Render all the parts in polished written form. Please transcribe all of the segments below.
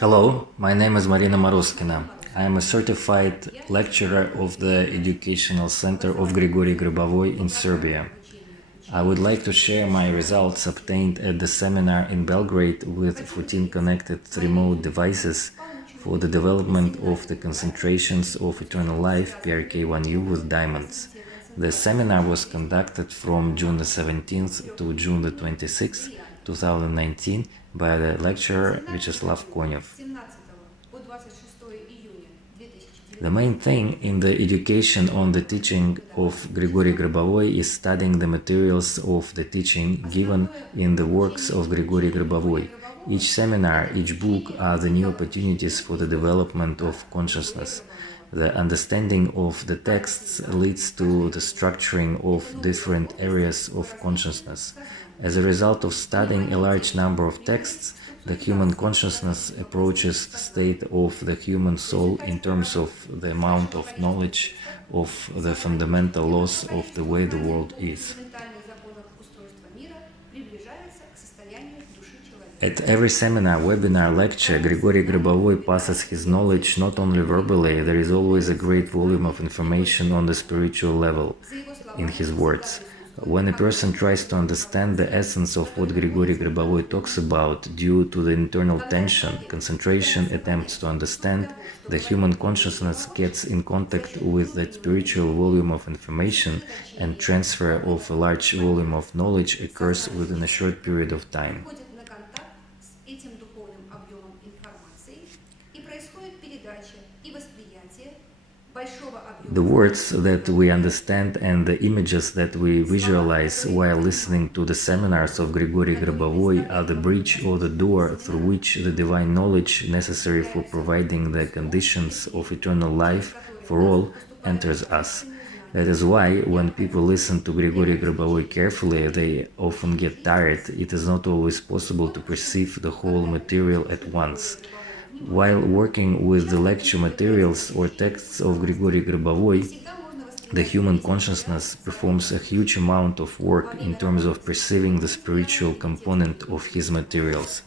Hello, my name is Marina Morozkina. I am a certified lecturer of the Educational Center of Grigori Grabovoi in Serbia. I would like to share my results obtained at the seminar in Belgrade with 14 connected remote devices for the development of the concentrations of eternal life PRK1U with diamonds. The seminar was conducted from June the 17th to June the 26th, 2019 by the lecturer Vyacheslav Konyev. The main thing in the education on the teaching of Grigori Grabovoi is studying the materials of the teaching given in the works of Grigori Grabovoi. Each seminar, each book are the new opportunities for the development of consciousness. The understanding of the texts leads to the structuring of different areas of consciousness. As a result of studying a large number of texts, the human consciousness approaches the state of the human soul in terms of the amount of knowledge of the fundamental laws of the way the world is. At every seminar, webinar, lecture, Grigori Grabovoi passes his knowledge not only verbally, there is always a great volume of information on the spiritual level in his words. When a person tries to understand the essence of what Grigori Grabovoi talks about due to the internal tension, concentration attempts to understand, the human consciousness gets in contact with that spiritual volume of information and transfer of a large volume of knowledge occurs within a short period of time. The words that we understand and the images that we visualize while listening to the seminars of Grigori Grabovoi are the bridge or the door through which the divine knowledge necessary for providing the conditions of eternal life for all enters us. That is why when people listen to Grigori Grabovoi carefully, they often get tired. It is not always possible to perceive the whole material at once. While working with the lecture materials or texts of Grigori Grabovoi, the human consciousness performs a huge amount of work in terms of perceiving the spiritual component of his materials.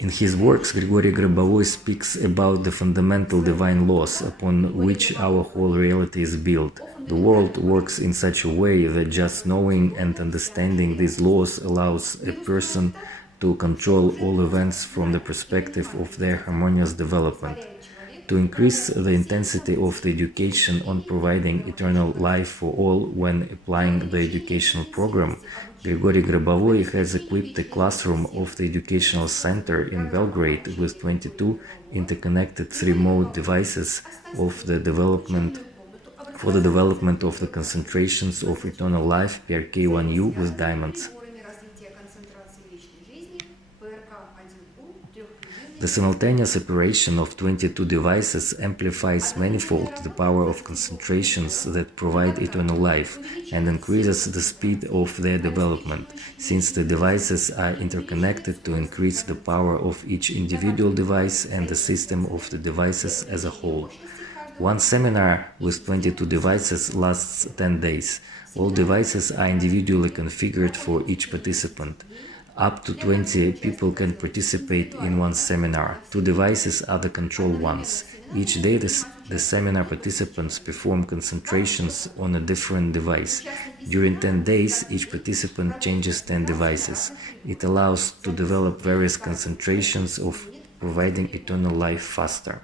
In his works, Grigori Grabovoi speaks about the fundamental divine laws upon which our whole reality is built. The world works in such a way that just knowing and understanding these laws allows a person to control all events from the perspective of their harmonious development. To increase the intensity of the education on providing eternal life for all when applying the educational program, Grigori Grabovoi has equipped the classroom of the Educational Center in Belgrade with 22 interconnected remote devices for the development of the concentrations of eternal life PRK1U with diamonds. The simultaneous operation of 22 devices amplifies manifold the power of concentrations that provide eternal life and increases the speed of their development, since the devices are interconnected to increase the power of each individual device and the system of the devices as a whole. One seminar with 22 devices lasts 10 days. All devices are individually configured for each participant. Up to 20 people can participate in one seminar. 2 devices are the control ones. Each day the seminar participants perform concentrations on a different device. During 10 days, each participant changes 10 devices. It allows to develop various concentrations of providing eternal life faster.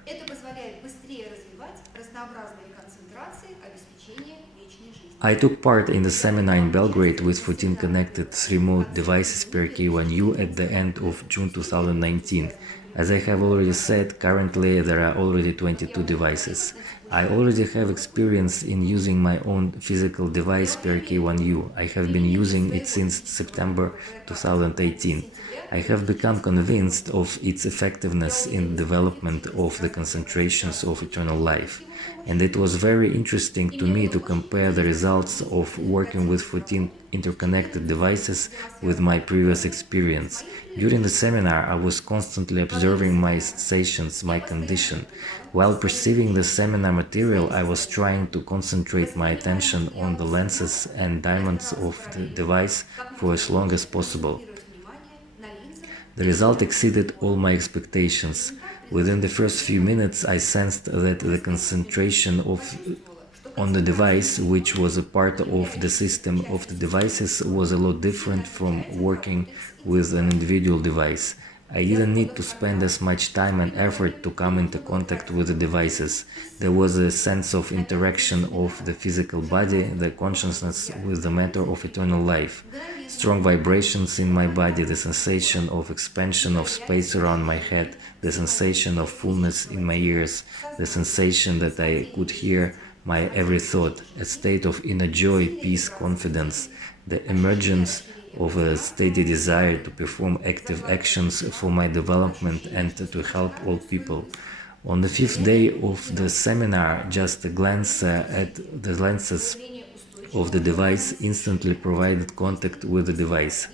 I took part in the seminar in Belgrade with 14 connected remote devices per K1U at the end of June 2019. As I have already said, currently there are already 22 devices. I already have experience in using my own physical device per K1U. I have been using it since September 2018. I have become convinced of its effectiveness in the development of the concentrations of eternal life. And it was very interesting to me to compare the results of working with 14 interconnected devices with my previous experience. During the seminar, I was constantly observing my sensations, my condition. While perceiving the seminar material, I was trying to concentrate my attention on the lenses and diamonds of the device for as long as possible. The result exceeded all my expectations. Within the first few minutes, I sensed that the concentration on the device, which was a part of the system of the devices, was a lot different from working with an individual device. I didn't need to spend as much time and effort to come into contact with the devices. There was a sense of interaction of the physical body, the consciousness with the matter of eternal life. Strong vibrations in my body, the sensation of expansion of space around my head, the sensation of fullness in my ears, the sensation that I could hear my every thought, a state of inner joy, peace, confidence, the emergence of a steady desire to perform active actions for my development and to help all people. On the fifth day of the seminar, just a glance at the lenses of the device instantly provided contact with the device.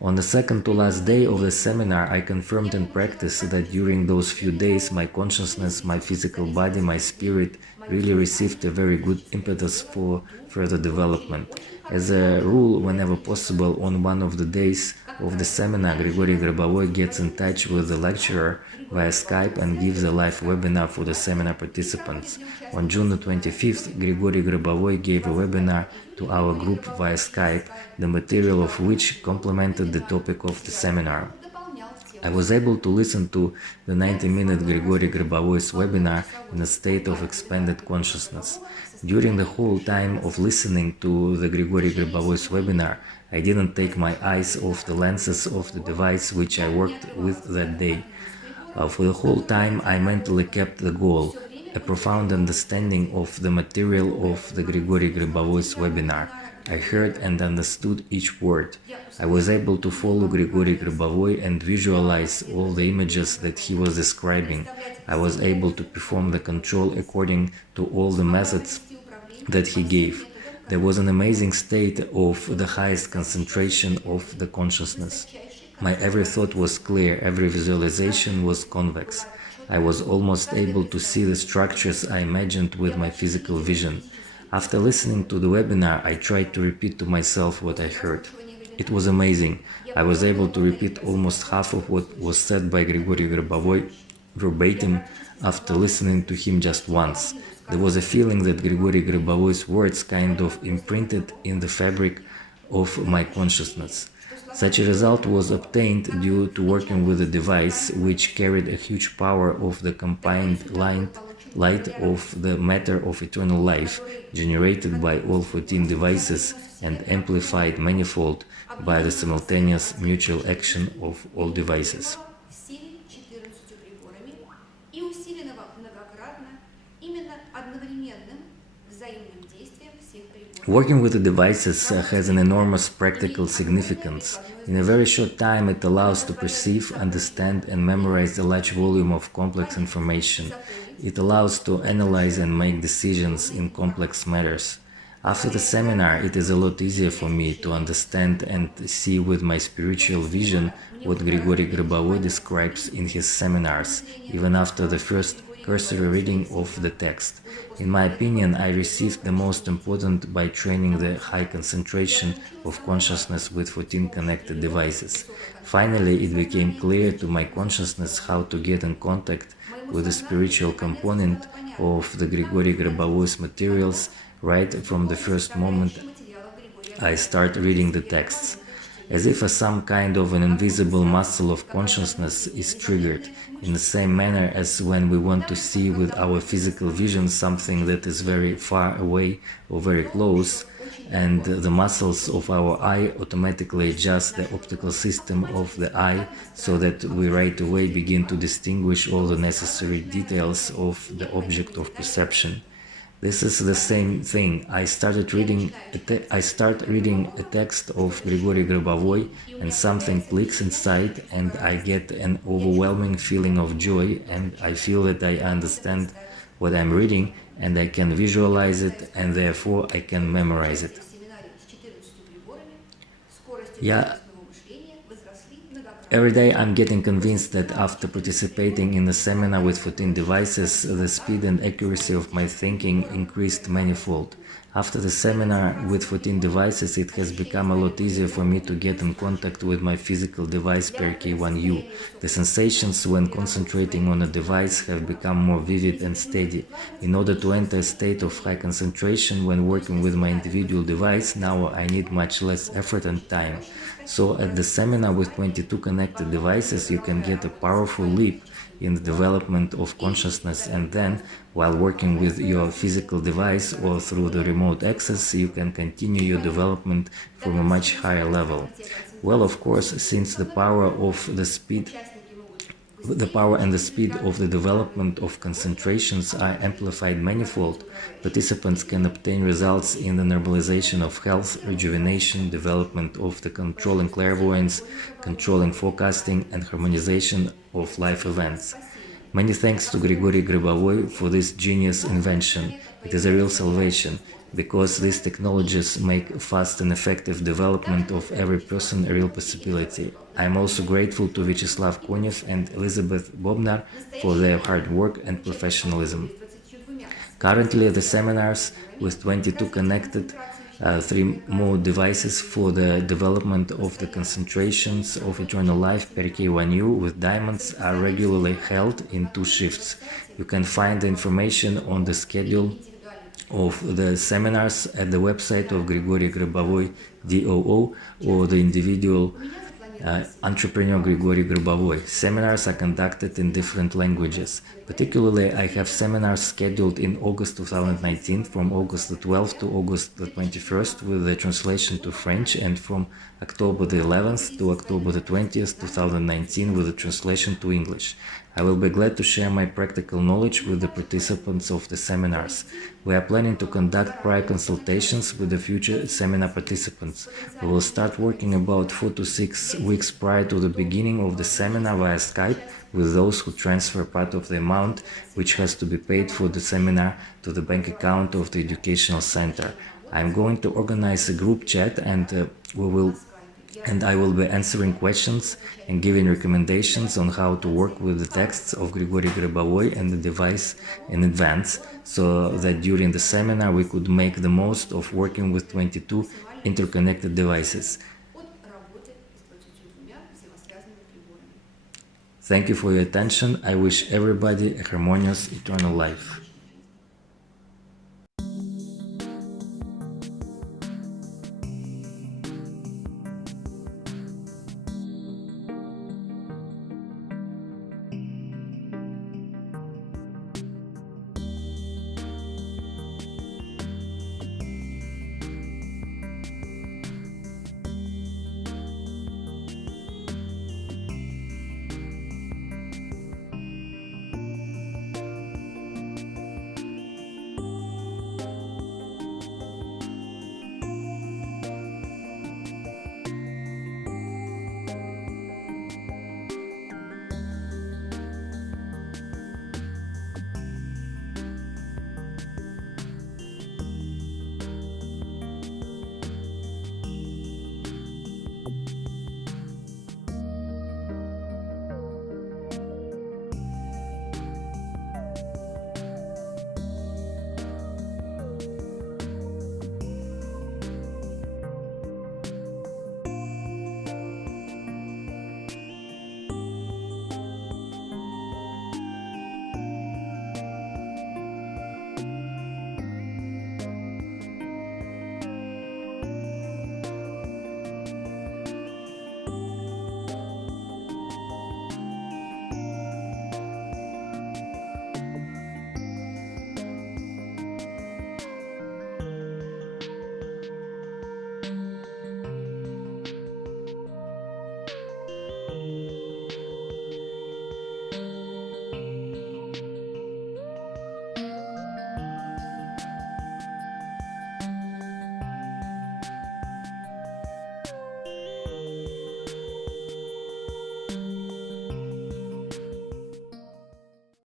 On the second to last day of the seminar, I confirmed in practice that during those few days my consciousness, my physical body, my spirit really received a very good impetus for further development. As a rule, whenever possible, on one of the days of the seminar, Grigori Grabovoi gets in touch with the lecturer via Skype and gives a live webinar for the seminar participants. On June the 25th, Grigori Grabovoi gave a webinar to our group via Skype, the material of which complemented the topic of the seminar. I was able to listen to the 90-minute Grigori Grabovoi's webinar in a state of expanded consciousness. During the whole time of listening to the Grigori Grabovoi's webinar, I didn't take my eyes off the lenses of the device which I worked with that day. For the whole time, I mentally kept the goal, a profound understanding of the material of the Grigori Grabovoi's webinar. I heard and understood each word. I was able to follow Grigori Grabovoi and visualize all the images that he was describing. I was able to perform the control according to all the methods that he gave. There was an amazing state of the highest concentration of the consciousness. My every thought was clear, every visualization was convex. I was almost able to see the structures I imagined with my physical vision. After listening to the webinar, I tried to repeat to myself what I heard. It was amazing. I was able to repeat almost half of what was said by Grigori Grabovoi verbatim after listening to him just once. There was a feeling that Grigori Grabovoi's words kind of imprinted in the fabric of my consciousness. Such a result was obtained due to working with a device which carried a huge power of the combined light of the matter of eternal life, generated by all 14 devices and amplified manifold by the simultaneous mutual action of all devices. Working with the devices has an enormous practical significance. In a very short time, it allows to perceive, understand, and memorize a large volume of complex information. It allows to analyze and make decisions in complex matters. After the seminar, it is a lot easier for me to understand and see with my spiritual vision what Grigori Grabovoi describes in his seminars, even after the first cursory reading of the text. In my opinion, I received the most important by training the high concentration of consciousness with 14 connected devices. Finally, it became clear to my consciousness how to get in contact with the spiritual component of the Grigori Grabovoi's materials right from the first moment I start reading the texts. As if some kind of an invisible muscle of consciousness is triggered, in the same manner as when we want to see with our physical vision something that is very far away or very close, and the muscles of our eye automatically adjust the optical system of the eye so that we right away begin to distinguish all the necessary details of the object of perception. This is the same thing. I start reading a text of Grigori Grabovoi and something clicks inside and I get an overwhelming feeling of joy and I feel that I understand what I'm reading and I can visualize it and therefore I can memorize it. Every day I'm getting convinced that after participating in a seminar with 14 devices, the speed and accuracy of my thinking increased manifold. After the seminar with 14 devices, it has become a lot easier for me to get in contact with my physical device PRK1U. The sensations when concentrating on a device have become more vivid and steady. In order to enter a state of high concentration when working with my individual device, now I need much less effort and time. So at the seminar with 22 connected devices, you can get a powerful leap in the development of consciousness, and then, while working with your physical device or through the remote access, you can continue your development from a much higher level. Well, of course, since the power and the speed of the development of concentrations are amplified manifold, participants can obtain results in the normalization of health, rejuvenation, development of the controlling clairvoyance, controlling forecasting, and harmonization of life events. Many thanks to Grigori Grabovoi for this genius invention. It is a real salvation, because these technologies make fast and effective development of every person a real possibility. I am also grateful to Vyacheslav Konev and Elizabeth Bobnar for their hard work and professionalism. Currently, the seminars with 22 connected, 3 more devices for the development of the concentrations of eternal life PRK1U with diamonds are regularly held in 2 shifts. You can find the information on the schedule of the seminars at the website of Grigori Grabovoi DOO or the individual entrepreneur Grigori Grabovoi. Seminars are conducted in different languages. Particularly, I have seminars scheduled in August 2019 from August the 12th to August the 21st with the translation to French, and from October the 11th to October the 20th, 2019 with the translation to English. I will be glad to share my practical knowledge with the participants of the seminars. We are planning to conduct prior consultations with the future seminar participants. We will start working about 4 to 6 weeks prior to the beginning of the seminar via Skype with those who transfer part of the amount which has to be paid for the seminar to the bank account of the educational center. I am going to organize a group chat, and I will be answering questions and giving recommendations on how to work with the texts of Grigori Grabovoi and the device in advance, so that during the seminar we could make the most of working with 22 interconnected devices. Thank you for your attention. I wish everybody a harmonious eternal life.